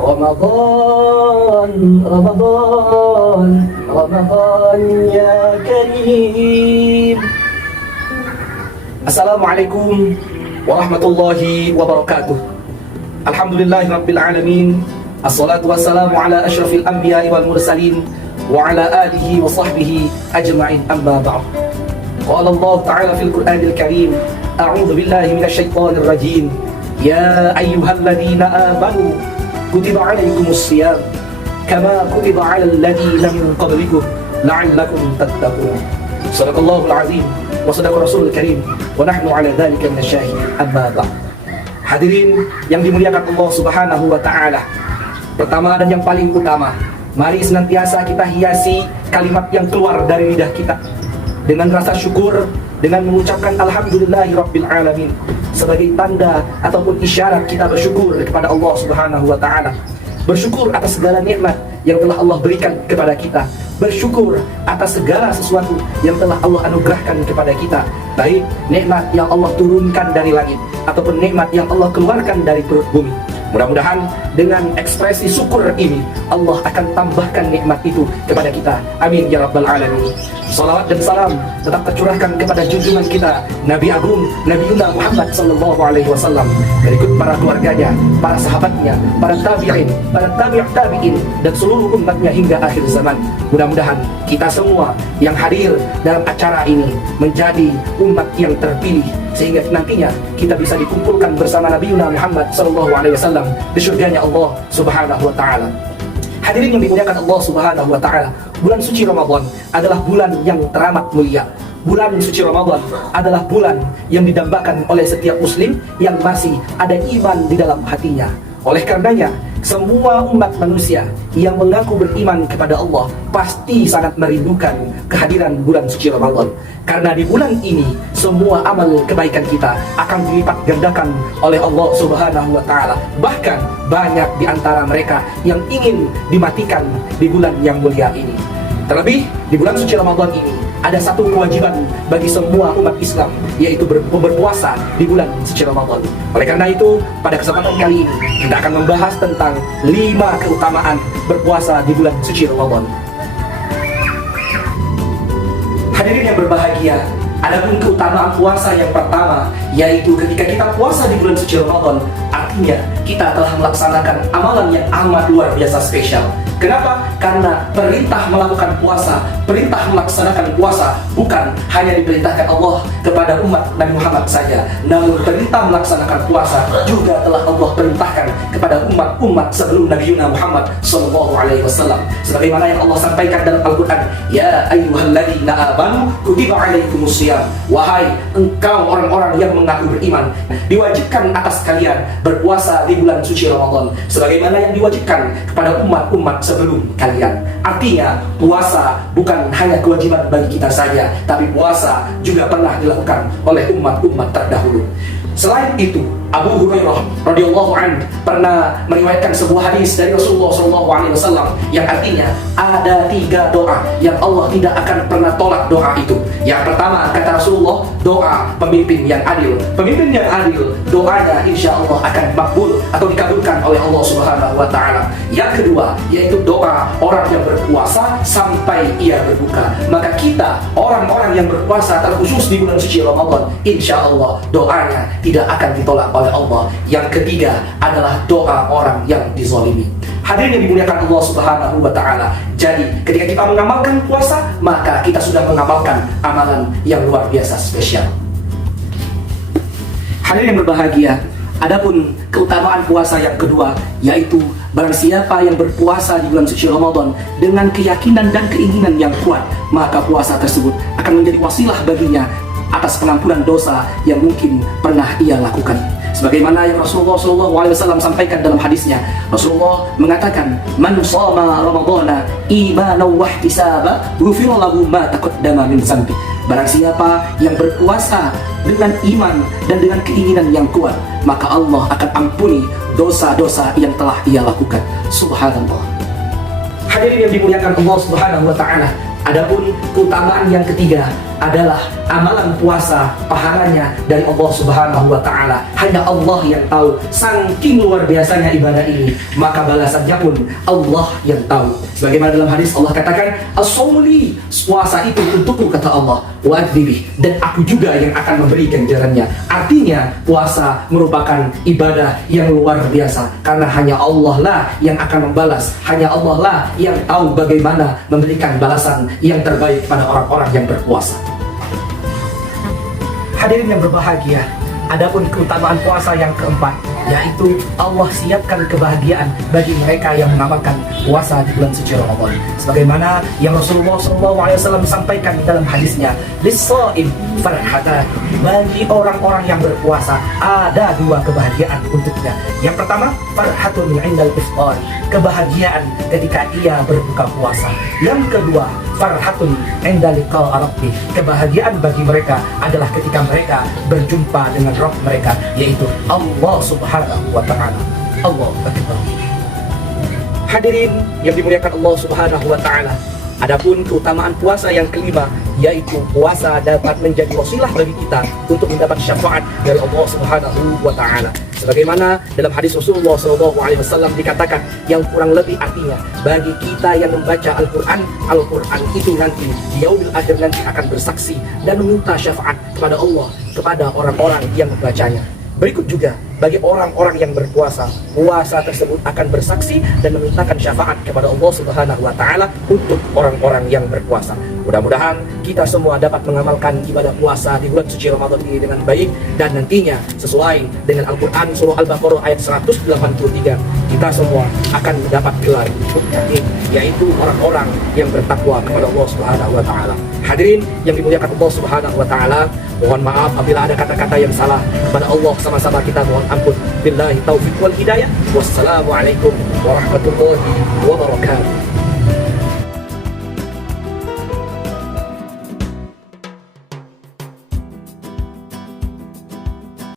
رمضان رمضان رمضان يا كريم. Assalamualaikum warahmatullahi wabarakatuh. Alhamdulillahi rabbil alamin. Assalatu wassalamu ala asyrafil anbiya'i wal mursalin wa ala alihi wa sahbihi ajma'in, amma ba'd. Qala Allah ta'ala fil Qur'anil Karim, a'udzu billahi minasy syaithanir rajim. Ya ayyuhalladzina amanu kutiba 'alaikumus shiyam kama kutiba 'alal ladzina min qablikum la'allakum tattaqun. Shadaqallahul 'azim wa sadaqa rasulul karim wa nahnu 'ala dzalika minasyahidin, amma ba'd. Hadirin yang dimuliakan Allah Subhanahu wa taala. Pertama dan yang paling utama, mari senantiasa kita hiasi kalimat yang keluar dari lidah kita dengan rasa syukur, dengan mengucapkan alhamdulillahi rabbil alamin, sebagai tanda ataupun isyarat kita bersyukur kepada Allah Subhanahu wa taala. Bersyukur atas segala nikmat yang telah Allah berikan kepada kita. Bersyukur atas segala sesuatu yang telah Allah anugerahkan kepada kita, baik nikmat yang Allah turunkan dari langit ataupun nikmat yang Allah keluarkan dari perut bumi. Mudah-mudahan dengan ekspresi syukur ini Allah akan tambahkan nikmat itu kepada kita. Amin ya rabbal alamin. Salawat dan salam tetap tercurahkan kepada junjungan kita Nabi Agung Nabi Muhammad sallallahu alaihi wasallam, berikut para keluarganya, para sahabatnya, para tabi'in, para tabi'in dan seluruh umatnya hingga akhir zaman. Mudah-mudahan kita semua yang hadir dalam acara ini menjadi umat yang terpilih, sehingga nantinya kita bisa dikumpulkan bersama Nabi Muhammad sallallahu alaihi wasallam di surganya Allah Subhanahu wa taala. Hadirin yang dimuliakan Allah Subhanahu wa taala, bulan suci Ramadan adalah bulan yang teramat mulia. Bulan suci Ramadan adalah bulan yang didambakan oleh setiap muslim yang masih ada iman di dalam hatinya. Oleh karenanya, semua umat manusia yang mengaku beriman kepada Allah pasti sangat merindukan kehadiran bulan suci Ramadan. Karena di bulan ini semua amal kebaikan kita akan dilipat gandakan oleh Allah Subhanahu wa taala. Bahkan banyak di antara mereka yang ingin dimatikan di bulan yang mulia ini. Terlebih di bulan suci Ramadan ini ada satu kewajiban bagi semua umat Islam, yaitu berpuasa di bulan suci Ramadan. Oleh karena itu, pada kesempatan kali ini kita akan membahas tentang 5 keutamaan berpuasa di bulan suci Ramadan. Hadirin yang berbahagia, adapun keutamaan puasa yang pertama, yaitu ketika kita puasa di bulan suci Ramadan, artinya kita telah melaksanakan amalan yang amat luar biasa spesial. Kenapa? Karena perintah melakukan puasa, perintah melaksanakan puasa bukan hanya diperintahkan Allah kepada umat Nabi Muhammad saja, namun perintah melaksanakan puasa juga telah Allah perintahkan kepada umat-umat sebelum Nabi Muhammad sallallahu alaihi wasallam. Sebagaimana yang Allah sampaikan dalam Al-Qur'an, ya ayyuhalladzina amanu kutiba alaikumus shiyam. Wahai engkau orang-orang yang mengaku beriman, diwajibkan atas kalian berpuasa di bulan suci Ramadan sebagaimana yang diwajibkan kepada umat-umat sebelum kalian. Artinya puasa bukan hanya kewajiban bagi kita saja, tapi puasa juga pernah dilakukan oleh umat-umat terdahulu. Selain itu, Abu Hurairah radhiyallahu anhu pernah meriwayatkan sebuah hadis dari Rasulullah SAW yang artinya ada 3 doa yang Allah tidak akan pernah tolak doa itu. Yang pertama, kata Rasulullah, doa pemimpin yang adil. Pemimpin yang adil, doanya insya Allah akan makbul atau dikabulkan oleh Allah Subhanahu wa taala. Yang kedua, yaitu doa orang yang berpuasa sampai ia berbuka. Maka kita orang-orang yang berpuasa terkhusus di bulan suci Ramadan, insya Allah doanya tidak akan ditolak oleh Allah. Yang ketiga adalah doa orang yang dizalimi. Hadirin yang dimuliakan Allah Subhanahu wa taala. Jadi, ketika kita mengamalkan puasa, maka kita sudah mengamalkan amalan yang luar biasa spesial. Hadirin yang berbahagia, adapun keutamaan puasa yang kedua, yaitu barang siapa yang berpuasa di bulan suci Ramadan dengan keyakinan dan keinginan yang kuat, maka puasa tersebut akan menjadi wasilah baginya atas pengampunan dosa yang mungkin pernah ia lakukan. Sebagaimana yang Rasulullah SAW sampaikan dalam hadisnya, Rasulullah mengatakan, "Man shoma Ramadhana imanan wa ihtisaba, ghufira lahu ma taqaddama min dzambi." Barang siapa yang berpuasa dengan iman dan dengan keinginan yang kuat, maka Allah akan ampuni dosa-dosa yang telah ia lakukan. Subhanallah. Hadirin yang dimuliakan Allah Subhanahu wa taala, Adapun keutamaan yang ketiga adalah amalan puasa, pahalanya dari Allah Subhanahu wa Ta'ala. Hanya Allah yang tahu. Saking luar biasanya ibadah ini, maka balasannya pun Allah yang tahu. Sebagaimana dalam hadis Allah katakan, as-sawmuli, puasa itu untukku, kata Allah, wa akdiri, dan aku juga yang akan memberi ganjarannya. Artinya puasa merupakan ibadah yang luar biasa, karena hanya Allah lah yang akan membalas. Hanya Allah lah yang tahu bagaimana memberikan balasan yang terbaik pada orang-orang yang berpuasa. Hadirin yang berbahagia, adapun keutamaan puasa yang keempat, yaitu Allah siapkan kebahagiaan bagi mereka yang mengamalkan puasa di bulan suci Ramadan. Sebagaimana yang Rasulullah SAW sampaikan di dalam hadisnya, lis-shaim farhatan, bagi orang-orang yang berpuasa ada dua kebahagiaan untuknya. Yang pertama, farhatun indal iftar, kebahagiaan ketika ia berbuka puasa. Yang kedua, farhatun inda liqa rabbi, kebahagiaan bagi mereka adalah ketika mereka berjumpa dengan Rabb mereka, yaitu Allah Subhanahu wa Ta'ala. Allah Akbar. Hadirin yang dimuliakan Allah Subhanahu wa Ta'ala, adapun keutamaan puasa yang kelima, yaitu puasa dapat menjadi wasilah bagi kita untuk mendapat syafaat dari Allah Subhanahu wa Ta'ala. Sebagaimana dalam hadis Rasulullah SAW dikatakan, yang kurang lebih artinya, bagi kita yang membaca Al-Quran itu nanti di yaumil akhir nanti akan bersaksi dan meminta syafaat kepada Allah, kepada orang-orang yang membacanya. Berikut juga bagi orang-orang yang berpuasa, puasa tersebut akan bersaksi dan memintakan syafaat kepada Allah Subhanahu wa Ta'ala untuk orang-orang yang berpuasa. Mudah-mudahan kita semua dapat mengamalkan ibadah puasa di bulan suci Ramadan ini dengan baik, dan nantinya sesuai dengan Al-Quran surah Al-Baqarah ayat 183, kita semua akan mendapat gelar muttaqin, yaitu orang-orang yang bertakwa kepada Allah Subhanahu wa Ta'ala. Hadirin yang dimuliakan Allah Subhanahu wa Ta'ala, mohon maaf apabila ada kata-kata yang salah. Kepada Allah sama-sama kita mohon ampun. Billahi taufiq wal hidayah. Wassalamualaikum warahmatullahi wabarakatuh.